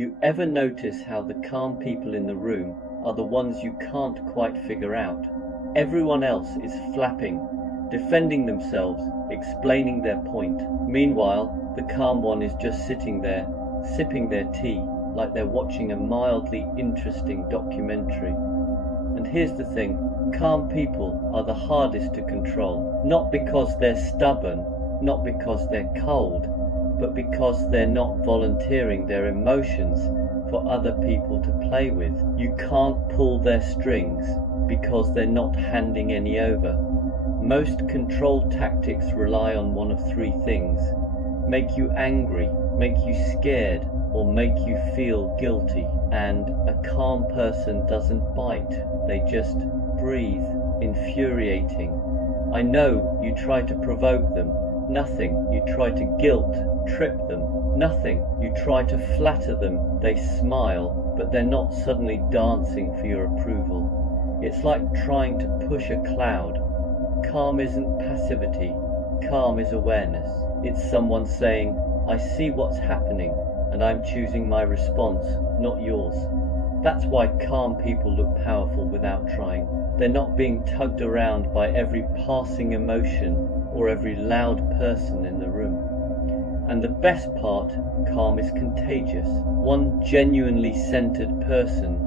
You ever notice how the calm people in the room are the ones you can't quite figure out? Everyone else is flapping, defending themselves, explaining their point. Meanwhile, the calm one is just sitting there, sipping their tea, like they're watching a mildly interesting documentary. And here's the thing, calm people are the hardest to control, not because they're stubborn, not because they're cold, but because they're not volunteering their emotions for other people to play with. You can't pull their strings because they're not handing any over. Most control tactics rely on one of three things: make you angry, make you scared, or make you feel guilty. And a calm person doesn't bite, they just breathe. Infuriating. I know you try to provoke them, nothing. You try to guilt trip them, nothing. You try to flatter them, they smile, but they're not suddenly dancing for your approval. It's like trying to push a cloud. Calm isn't passivity, calm is awareness. It's someone saying, I see what's happening, and I'm choosing my response, not yours. That's why calm people look powerful without trying. They're not being tugged around by every passing emotion or every loud person in the room. And the best part, calm is contagious. One genuinely centered person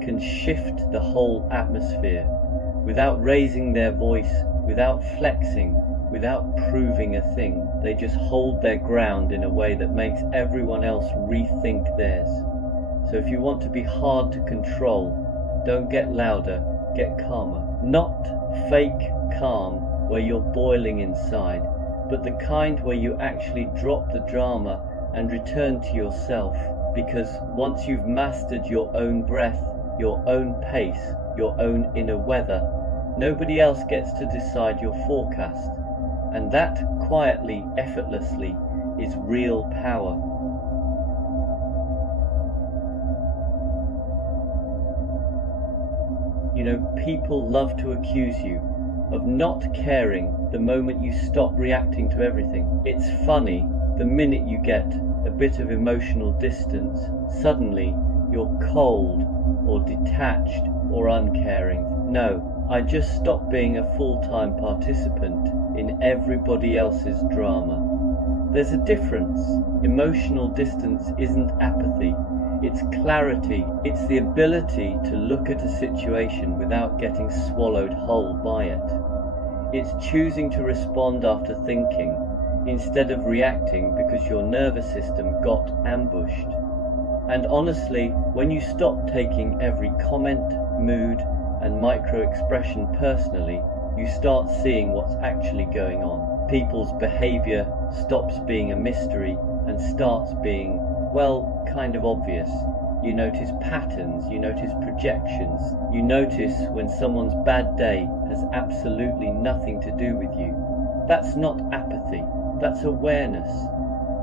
can shift the whole atmosphere without raising their voice, without flexing, without proving a thing. They just hold their ground in a way that makes everyone else rethink theirs. So if you want to be hard to control, don't get louder, get calmer. Not fake calm where you're boiling inside, but the kind where you actually drop the drama and return to yourself. Because once you've mastered your own breath, your own pace, your own inner weather, nobody else gets to decide your forecast. And that, quietly, effortlessly, is real power. You know, people love to accuse you of not caring the moment you stop reacting to everything. It's funny, the minute you get a bit of emotional distance, suddenly you're cold or detached or uncaring. No, I just stopped being a full-time participant in everybody else's drama. There's a difference. Emotional distance isn't apathy. It's clarity. It's the ability to look at a situation without getting swallowed whole by it. It's choosing to respond after thinking, instead of reacting because your nervous system got ambushed. And honestly, when you stop taking every comment, mood, and micro-expression personally, you start seeing what's actually going on. People's behavior stops being a mystery and starts being, well, kind of obvious. You notice patterns, you notice projections, you notice when someone's bad day has absolutely nothing to do with you. That's not apathy, that's awareness.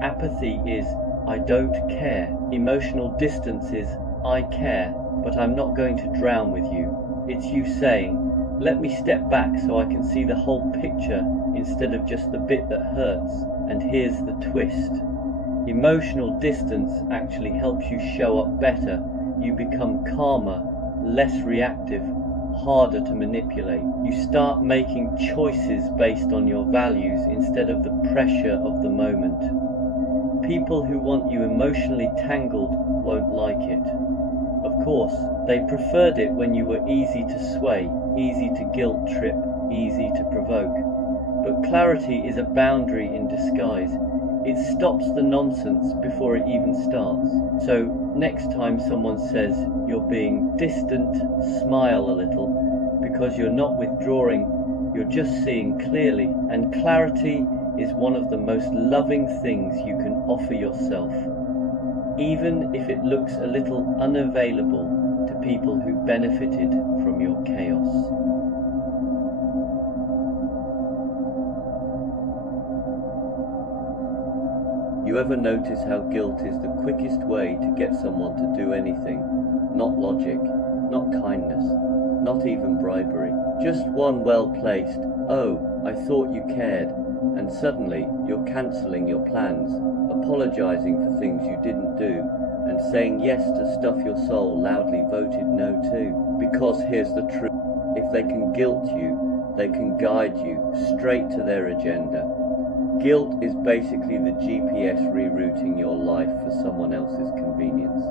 Apathy is, I don't care. Emotional distance is, I care, but I'm not going to drown with you. It's you saying, let me step back so I can see the whole picture instead of just the bit that hurts. And here's the twist. Emotional distance actually helps you show up better. You become calmer, less reactive, harder to manipulate. You start making choices based on your values instead of the pressure of the moment. People who want you emotionally tangled won't like it. Of course, they preferred it when you were easy to sway, easy to guilt trip, easy to provoke. But clarity is a boundary in disguise. It stops the nonsense before it even starts. So next time someone says you're being distant, smile a little, because you're not withdrawing, you're just seeing clearly. And clarity is one of the most loving things you can offer yourself, even if it looks a little unavailable to people who benefited from your chaos. You ever notice how guilt is the quickest way to get someone to do anything? Not logic, not kindness, not even bribery. Just one well-placed, oh, I thought you cared, and suddenly you're cancelling your plans, apologising for things you didn't do, and saying yes to stuff your soul loudly voted no to. Because here's the truth, if they can guilt you, they can guide you straight to their agenda. Guilt is basically the GPS rerouting your life for someone else's convenience.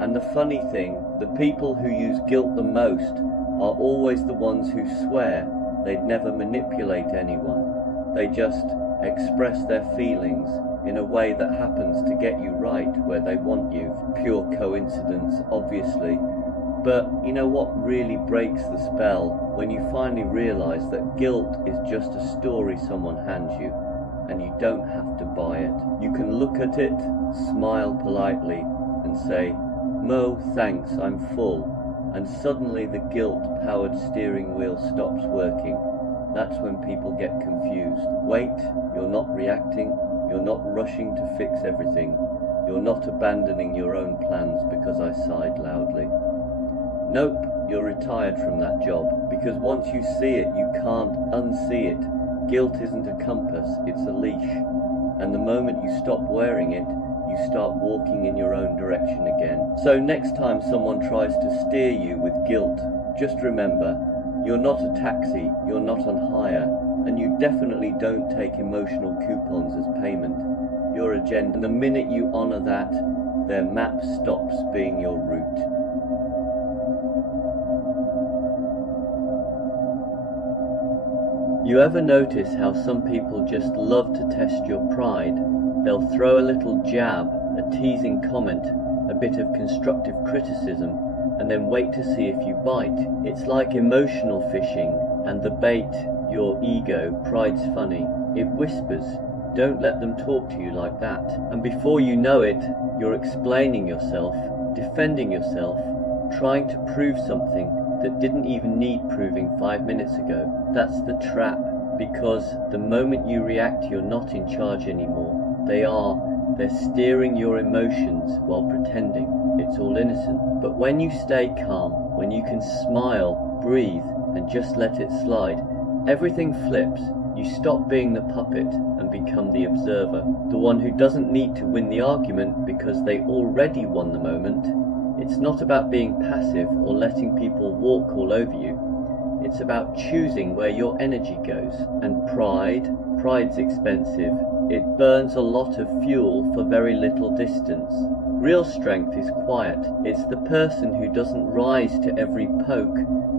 And the funny thing, the people who use guilt the most are always the ones who swear they'd never manipulate anyone. They just express their feelings in a way that happens to get you right where they want you. Pure coincidence, obviously. But you know what really breaks the spell? When you finally realise that guilt is just a story someone hands you, and you don't have to buy it. You can look at it, smile politely, and say, "No, thanks, I'm full." And suddenly the guilt-powered steering wheel stops working. That's when people get confused. Wait, you're not reacting, you're not rushing to fix everything, you're not abandoning your own plans because I sighed loudly. Nope, you're retired from that job, because once you see it, you can't unsee it. Guilt isn't a compass, it's a leash. And the moment you stop wearing it, you start walking in your own direction again. So next time someone tries to steer you with guilt, just remember, you're not a taxi, you're not on hire, and you definitely don't take emotional coupons as payment. Your agenda, and the minute you honour that, their map stops being your route. You ever notice how some people just love to test your pride? They'll throw a little jab, a teasing comment, a bit of constructive criticism, and then wait to see if you bite. It's like emotional fishing, and the bait, your ego, pride's funny. It whispers, don't let them talk to you like that. And before you know it, you're explaining yourself, defending yourself, trying to prove something that didn't even need proving 5 minutes ago. That's the trap, because the moment you react, you're not in charge anymore. They're steering your emotions while pretending it's all innocent. But when you stay calm, when you can smile, breathe, and just let it slide, everything flips. You stop being the puppet and become the observer, the one who doesn't need to win the argument because they already won the moment. It's not about being passive or letting people walk all over you. It's about choosing where your energy goes. And pride's expensive. It burns a lot of fuel for very little distance. Real strength is quiet. It's the person who doesn't rise to every poke,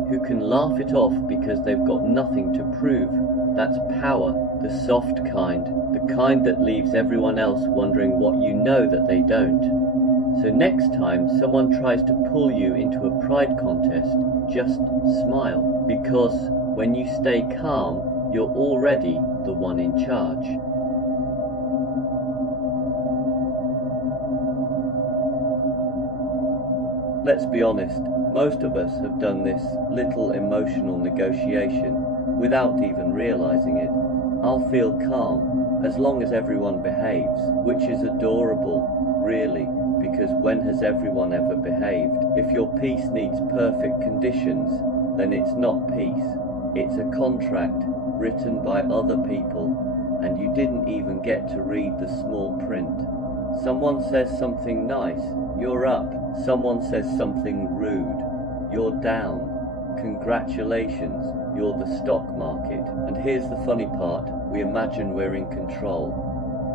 who can laugh it off because they've got nothing to prove. That's power, the soft kind, the kind that leaves everyone else wondering what you know that they don't. So next time someone tries to pull you into a pride contest, just smile, because when you stay calm, you're already the one in charge. Let's be honest, most of us have done this little emotional negotiation without even realizing it. I'll feel calm as long as everyone behaves, which is adorable, really, because when has everyone ever behaved? If your peace needs perfect conditions, then it's not peace. It's a contract written by other people, and you didn't even get to read the small print. Someone says something nice, you're up. Someone says something rude, you're down. Congratulations, you're the stock market. And here's the funny part, we imagine we're in control,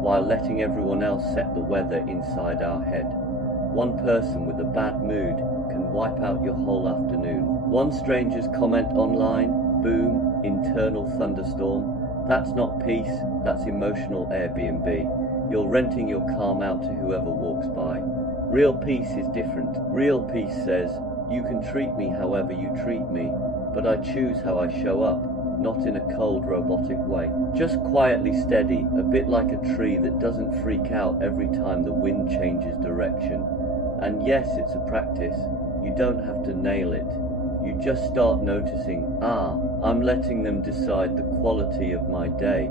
while letting everyone else set the weather inside our head. One person with a bad mood can wipe out your whole afternoon. One stranger's comment online, boom, internal thunderstorm. That's not peace, that's emotional Airbnb. You're renting your calm out to whoever walks by. Real peace is different. Real peace says, you can treat me however you treat me, but I choose how I show up, not in a cold robotic way. Just quietly steady, a bit like a tree that doesn't freak out every time the wind changes direction. And yes, it's a practice. You don't have to nail it. You just start noticing, I'm letting them decide the quality of my day.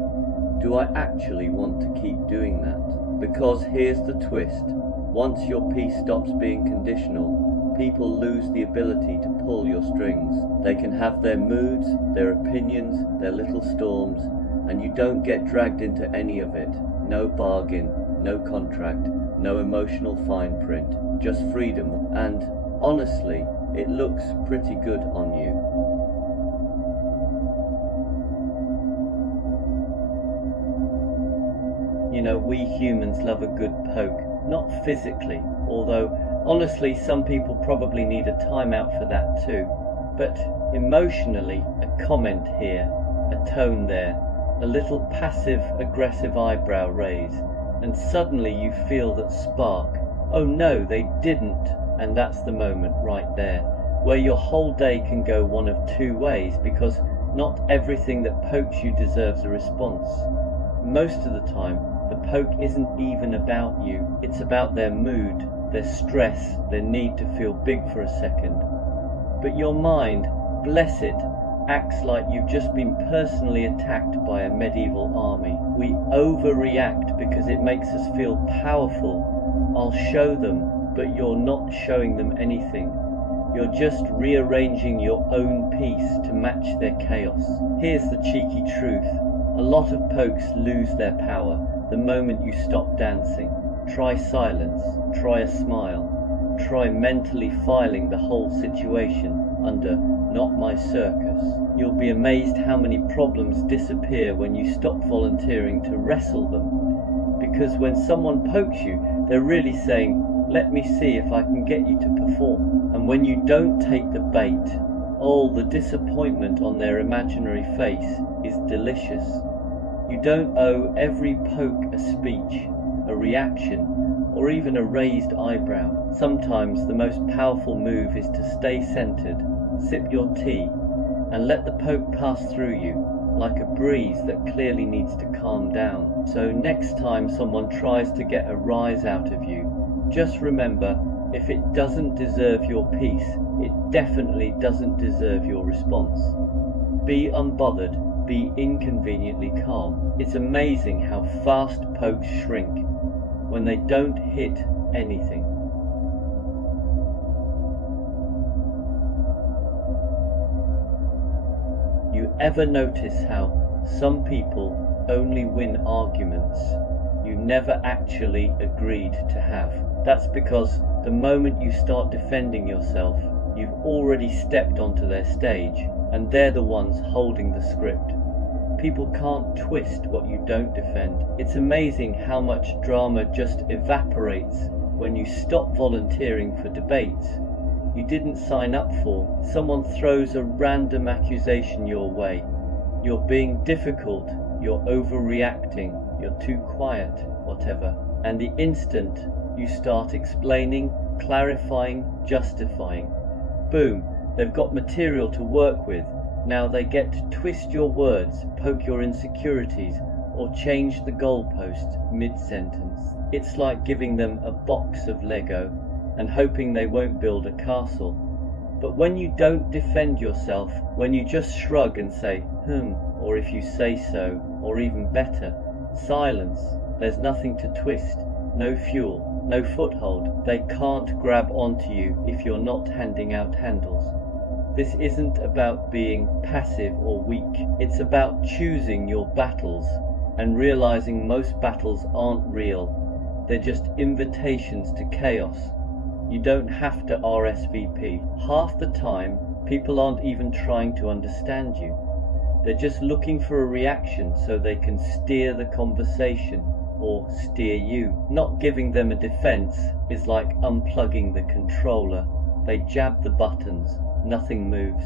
Do I actually want to keep doing that? Because here's the twist. Once your peace stops being conditional, people lose the ability to pull your strings. They can have their moods, their opinions, their little storms, and you don't get dragged into any of it. No bargain, no contract, no emotional fine print, just freedom, and honestly, it looks pretty good on you. You know, we humans love a good poke, not physically, although honestly some people probably need a timeout for that too, but emotionally, a comment here, a tone there, a little passive aggressive eyebrow raise, and suddenly you feel that spark. Oh no, they didn't. And that's the moment right there, where your whole day can go one of two ways, because not everything that pokes you deserves a response. Most of the time, the poke isn't even about you, it's about their mood, their stress, their need to feel big for a second. But your mind, bless it, acts like you've just been personally attacked by a medieval army. We overreact because it makes us feel powerful. I'll show them, but you're not showing them anything. You're just rearranging your own piece to match their chaos. Here's the cheeky truth. A lot of pokes lose their power the moment you stop dancing. Try silence, try a smile, try mentally filing the whole situation under "not my circus." You'll be amazed how many problems disappear when you stop volunteering to wrestle them. Because when someone pokes you, they're really saying, "Let me see if I can get you to perform." And when you don't take the bait, oh, the disappointment on their imaginary face is delicious. You don't owe every poke a speech, a reaction, or even a raised eyebrow. Sometimes the most powerful move is to stay centered, sip your tea, and let the poke pass through you, like a breeze that clearly needs to calm down. So next time someone tries to get a rise out of you, just remember, if it doesn't deserve your piece, it definitely doesn't deserve your response. Be unbothered, be inconveniently calm. It's amazing how fast pokes shrink when they don't hit anything. You ever notice how some people only win arguments you never actually agreed to have? That's because the moment you start defending yourself, you've already stepped onto their stage, and they're the ones holding the script. People can't twist what you don't defend. It's amazing how much drama just evaporates when you stop volunteering for debates you didn't sign up for. Someone throws a random accusation your way. You're being difficult, you're overreacting, you're too quiet, whatever. And the instant you start explaining, clarifying, justifying, boom, they've got material to work with. Now they get to twist your words, poke your insecurities, or change the goalpost mid-sentence. It's like giving them a box of Lego and hoping they won't build a castle. But when you don't defend yourself, when you just shrug and say, or if you say so, or even better, silence, there's nothing to twist, no fuel, no foothold. They can't grab onto you if you're not handing out handles. This isn't about being passive or weak. It's about choosing your battles and realizing most battles aren't real. They're just invitations to chaos. You don't have to RSVP. Half the time, people aren't even trying to understand you. They're just looking for a reaction so they can steer the conversation or steer you. Not giving them a defense is like unplugging the controller. They jab the buttons, nothing moves.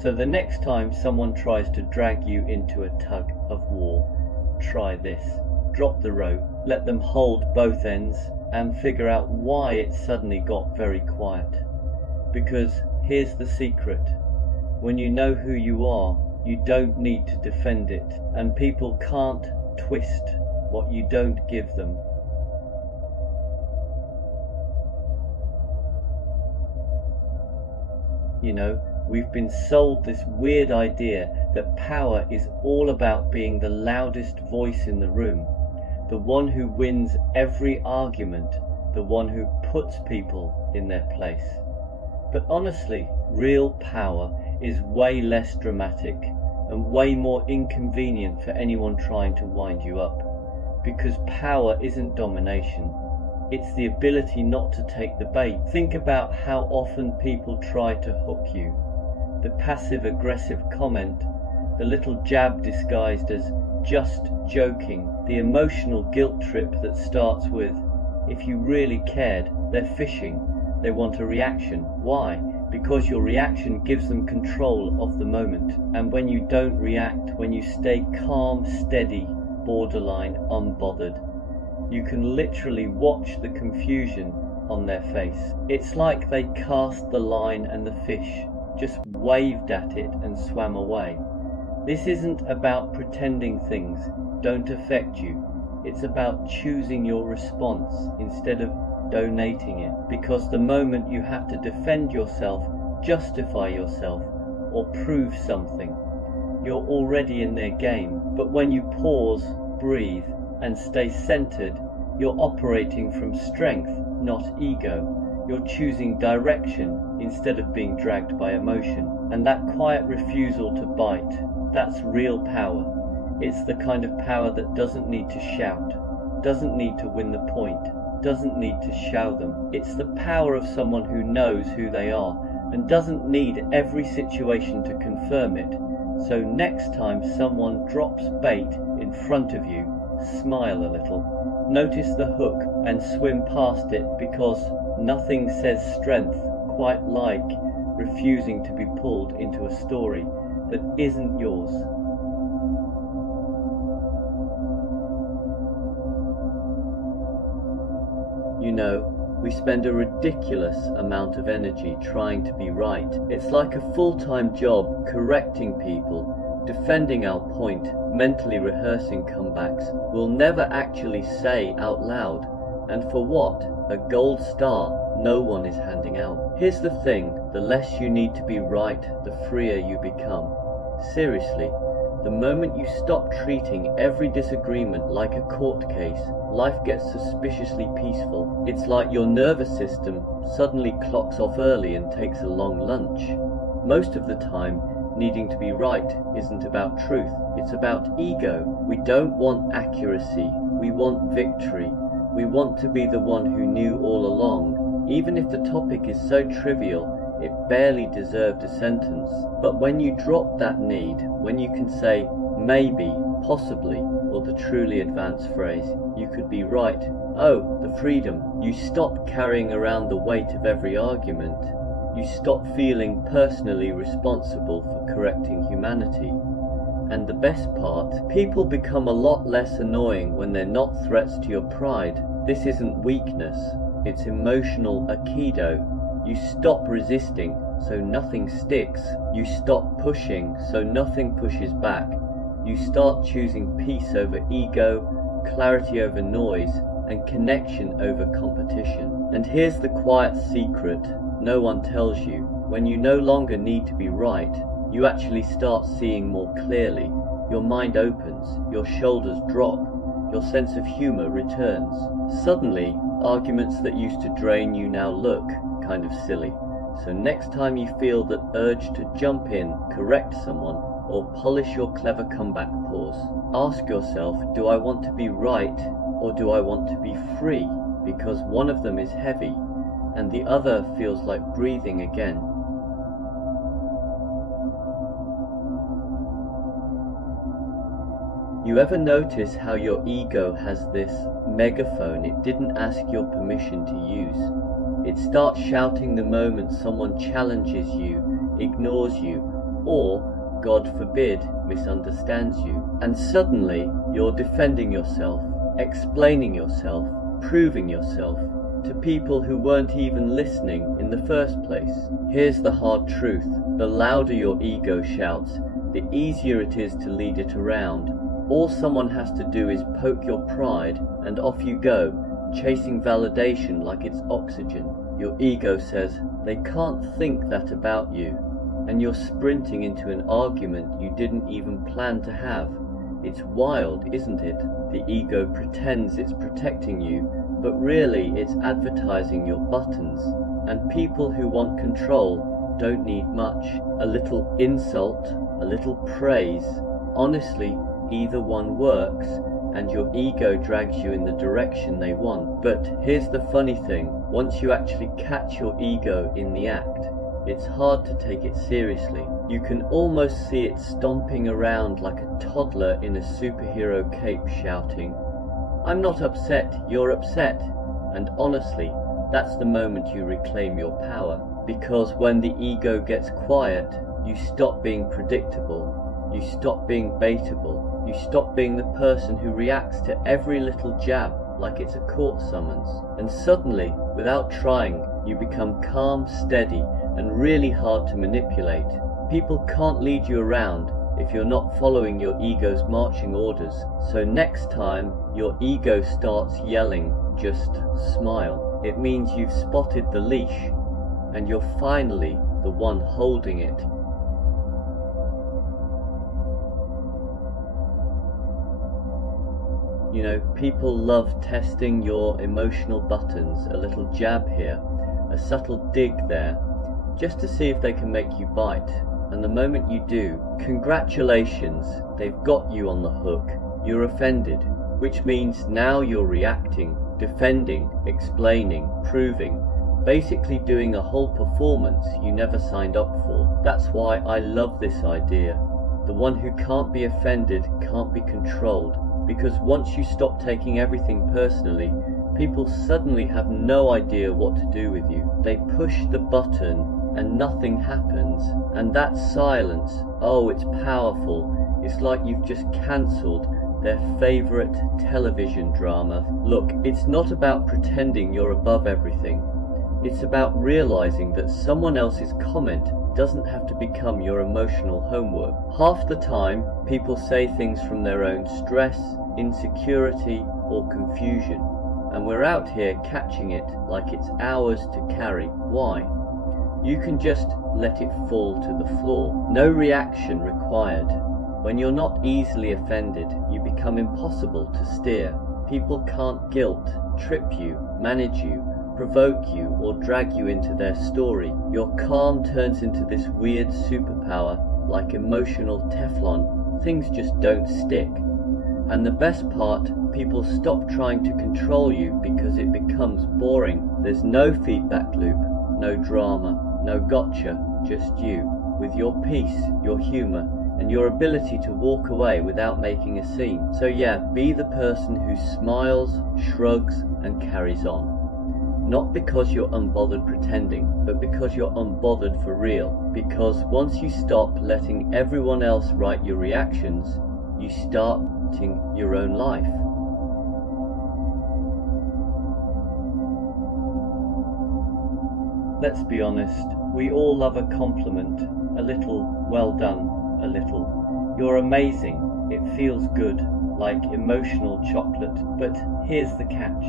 So the next time someone tries to drag you into a tug of war, try this. Drop the rope, let them hold both ends, and figure out why it suddenly got very quiet. Because here's the secret. When you know who you are, you don't need to defend it, and people can't twist what you don't give them. You know, we've been sold this weird idea that power is all about being the loudest voice in the room, the one who wins every argument, the one who puts people in their place. But honestly, real power is way less dramatic and way more inconvenient for anyone trying to wind you up. Because power isn't domination. It's the ability not to take the bait. Think about how often people try to hook you. The passive-aggressive comment, the little jab disguised as just joking, the emotional guilt trip that starts with, if you really cared, they're fishing, they want a reaction. Why? Because your reaction gives them control of the moment. And when you don't react, when you stay calm, steady, borderline unbothered, you can literally watch the confusion on their face. It's like they cast the line and the fish just waved at it and swam away. This isn't about pretending things don't affect you. It's about choosing your response instead of donating it. Because the moment you have to defend yourself, justify yourself, or prove something, you're already in their game. But when you pause, breathe, and stay centered, you're operating from strength, not ego. You're choosing direction instead of being dragged by emotion. And that quiet refusal to bite, that's real power. It's the kind of power that doesn't need to shout, doesn't need to win the point, doesn't need to show them. It's the power of someone who knows who they are and doesn't need every situation to confirm it. So next time someone drops bait in front of you, smile a little. Notice the hook and swim past it, because nothing says strength quite like refusing to be pulled into a story that isn't yours. You know, we spend a ridiculous amount of energy trying to be right. It's like a full-time job correcting people, defending our point, mentally rehearsing comebacks we'll never actually say out loud. And for what? A gold star no one is handing out. Here's the thing, the less you need to be right, the freer you become. Seriously, the moment you stop treating every disagreement like a court case, life gets suspiciously peaceful. It's like your nervous system suddenly clocks off early and takes a long lunch. Most of the time, needing to be right isn't about truth, it's about ego. We don't want accuracy, we want victory. We want to be the one who knew all along, even if the topic is so trivial it barely deserved a sentence. But when you drop that need, when you can say maybe, possibly, or the truly advanced phrase, you could be right, oh, the freedom. You stop carrying around the weight of every argument. You stop feeling personally responsible for correcting humanity. And the best part, people become a lot less annoying when they're not threats to your pride. This isn't weakness, it's emotional aikido. You stop resisting, so nothing sticks. You stop pushing, so nothing pushes back. You start choosing peace over ego, clarity over noise, and connection over competition. And here's the quiet secret no one tells you. When you no longer need to be right, you actually start seeing more clearly. Your mind opens, your shoulders drop, your sense of humor returns. Suddenly, arguments that used to drain you now look kind of silly. So next time you feel that urge to jump in, correct someone, or polish your clever comeback pause, ask yourself, do I want to be right or do I want to be free? Because one of them is heavy and the other feels like breathing again. You ever notice how your ego has this megaphone it didn't ask your permission to use? It starts shouting the moment someone challenges you, ignores you, or, God forbid, misunderstands you. And suddenly, you're defending yourself, explaining yourself, proving yourself to people who weren't even listening in the first place. Here's the hard truth. The louder your ego shouts, the easier it is to lead it around. All someone has to do is poke your pride and off you go, chasing validation like it's oxygen. Your ego says, they can't think that about you, and you're sprinting into an argument you didn't even plan to have. It's wild, isn't it? The ego pretends it's protecting you, but really it's advertising your buttons. And people who want control don't need much. A little insult, a little praise. Honestly, either one works, and your ego drags you in the direction they want. But here's the funny thing, once you actually catch your ego in the act, it's hard to take it seriously. You can almost see it stomping around like a toddler in a superhero cape shouting, "I'm not upset, you're upset." And honestly, that's the moment you reclaim your power. Because when the ego gets quiet, you stop being predictable, you stop being baitable, you stop being the person who reacts to every little jab like it's a court summons. And suddenly, without trying, you become calm, steady, and really hard to manipulate. People can't lead you around if you're not following your ego's marching orders. So next time your ego starts yelling, just smile. It means you've spotted the leash and you're finally the one holding it. You know, people love testing your emotional buttons, a little jab here, a subtle dig there, just to see if they can make you bite. And the moment you do, congratulations, they've got you on the hook. You're offended, which means now you're reacting, defending, explaining, proving, basically doing a whole performance you never signed up for. That's why I love this idea. The one who can't be offended can't be controlled, because once you stop taking everything personally, people suddenly have no idea what to do with you. They push the button and nothing happens, and that silence, oh, it's powerful. It's like you've just cancelled their favourite television drama. Look, it's not about pretending you're above everything. It's about realising that someone else's comment doesn't have to become your emotional homework. Half the time, people say things from their own stress, insecurity, or confusion, and we're out here catching it like it's ours to carry. Why? You can just let it fall to the floor. No reaction required. When you're not easily offended, you become impossible to steer. People can't guilt, trip you, manage you, provoke you, or drag you into their story. Your calm turns into this weird superpower, like emotional Teflon. Things just don't stick. And the best part, people stop trying to control you because it becomes boring. There's no feedback loop, no drama, no gotcha, just you, with your peace, your humour, and your ability to walk away without making a scene. So yeah, be the person who smiles, shrugs, and carries on. Not because you're unbothered pretending, but because you're unbothered for real. Because once you stop letting everyone else write your reactions, you start writing your own life. Let's be honest, we all love a compliment, a little well done, a little you're amazing, it feels good, like emotional chocolate. But here's the catch.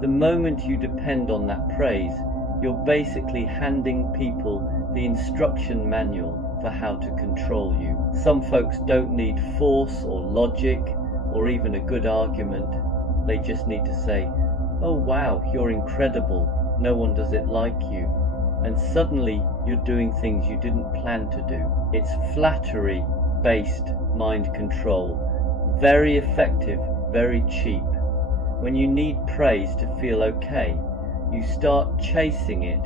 The moment you depend on that praise, you're basically handing people the instruction manual for how to control you. Some folks don't need force or logic or even a good argument. They just need to say, "Oh wow, you're incredible. No one does it like you." And suddenly you're doing things you didn't plan to do. It's flattery-based mind control. Very effective, very cheap. When you need praise to feel okay, you start chasing it.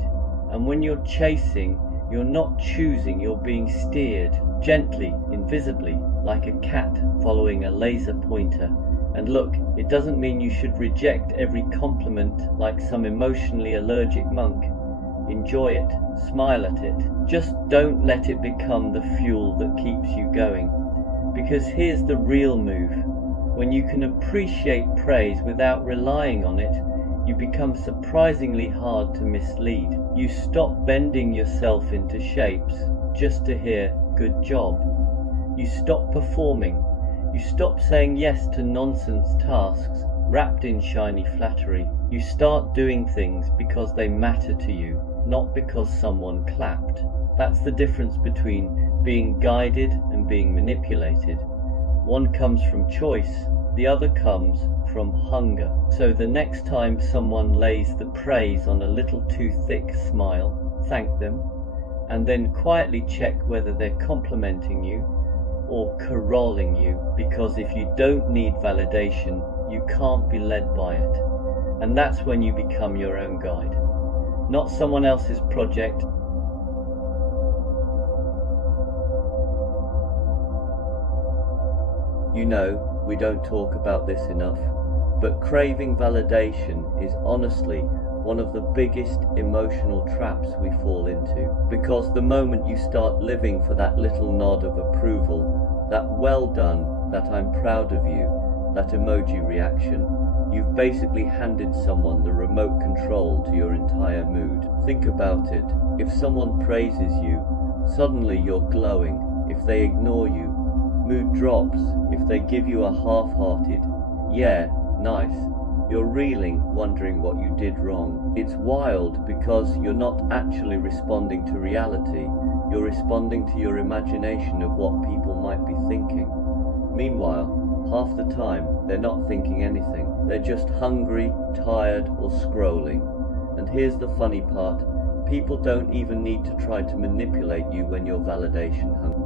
And when you're chasing, you're not choosing, you're being steered. Gently, invisibly, like a cat following a laser pointer. And look, it doesn't mean you should reject every compliment like some emotionally allergic monk. Enjoy it, smile at it. Just don't let it become the fuel that keeps you going. Because here's the real move. When you can appreciate praise without relying on it, you become surprisingly hard to mislead. You stop bending yourself into shapes just to hear "good job." You stop performing. You stop saying yes to nonsense tasks wrapped in shiny flattery. You start doing things because they matter to you, not because someone clapped. That's the difference between being guided and being manipulated. One comes from choice, the other comes from hunger. So the next time someone lays the praise on a little too thick smile, thank them, and then quietly check whether they're complimenting you or corralling you, because if you don't need validation, you can't be led by it. And that's when you become your own guide, not someone else's project. You know, we don't talk about this enough, but craving validation is honestly one of the biggest emotional traps we fall into, because the moment you start living for that little nod of approval, that well done, that I'm proud of you, that emoji reaction, you've basically handed someone the remote control to your entire mood. Think about it. If someone praises you, suddenly you're glowing. If they ignore you, mood drops. If they give you a half-hearted, yeah, nice, you're reeling, wondering what you did wrong. It's wild because you're not actually responding to reality. You're responding to your imagination of what people might be thinking. Meanwhile, half the time, they're not thinking anything. They're just hungry, tired, or scrolling. And here's the funny part. People don't even need to try to manipulate you when you're validation hungry.